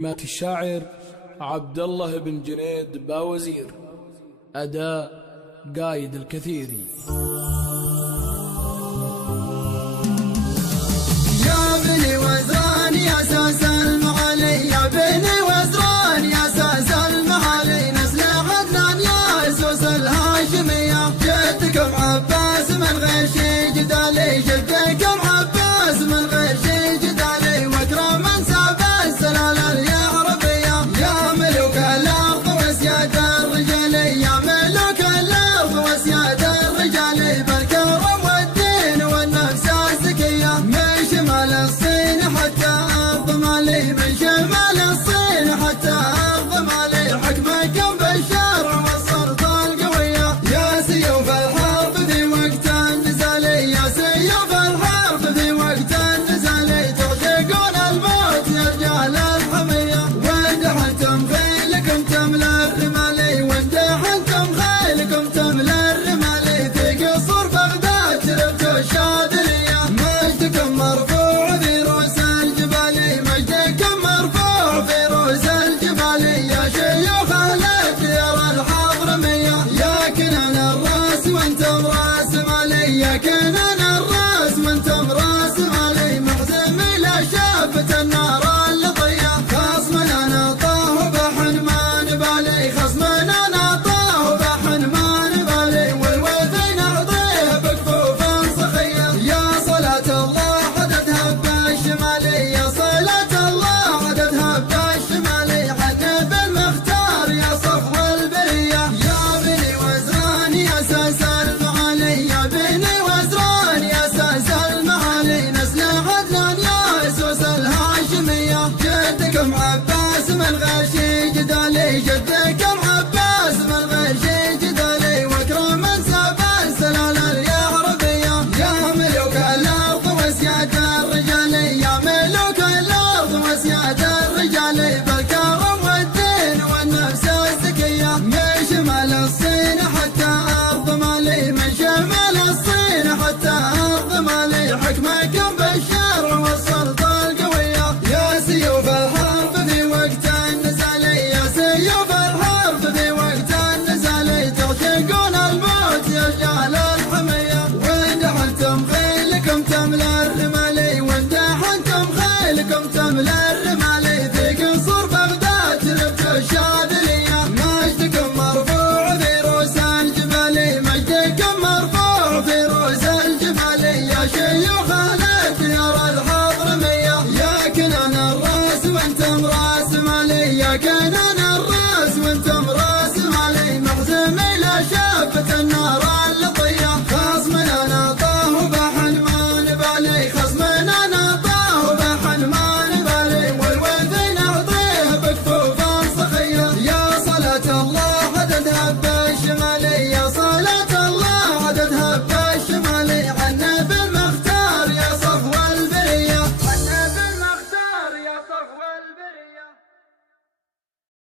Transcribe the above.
مات الشاعر عبد الله بن جنيد باوزير. أداء قايد الكثيري. يا بني وزران يا ساس المعالي، يا بني وزران يا ساس المعالي، نسل عدنان يا سوس الهاشمية، جدكم عباس من غير شي جدالي، جدكم عباس من غير شي جدالي، واكرم من ساب السلالة اليعربية، يا ملوك الأرض وسياد الرجال، يا ملوك الأرض وسياد الرجال، بالكرم والدين والنفس الزكية، من شمال الصين حتى الضمالي، من شمال الصين حتى الضمالي، حكمكم بالشرع والسلطة القوية، يا سيوف الحرب في وقت النزال، يا سيوف الحرب في وقت النزال، تعشقون الموت يا رجال الحمية، وندحنتم خيلكم تملى الرمال، وندحنتم خيلكم تملى الرمال، في قصور بغداد شرفتوا الشاذلية، مجدكم مرفوع في رؤوس الجبال، مجدكم مرفوع في رؤوس الجبال، يا شيوخ أهل الديار الحضرمية، يا كنان الراس وانتم راس مالي، يا كنان الراس وانتم راس مالي، محزم إلى شافة النار اللطية، خصمنا نطاه بحن ما نبالي، خصمنا نطاه بحن ما نبالي، والوثن نعطيه بكفوف صخية، يا صلاة الله عددها بالشمالي، يا صلاة الله عددها بالشمالي، حن بالمختار يا صفو البرية، يا بني وزران يا ساس المعالي، يا بني وزران يا ساس المعالي، نسل عدنان يا سوس الهاشمية، جدكم عباس من غير شي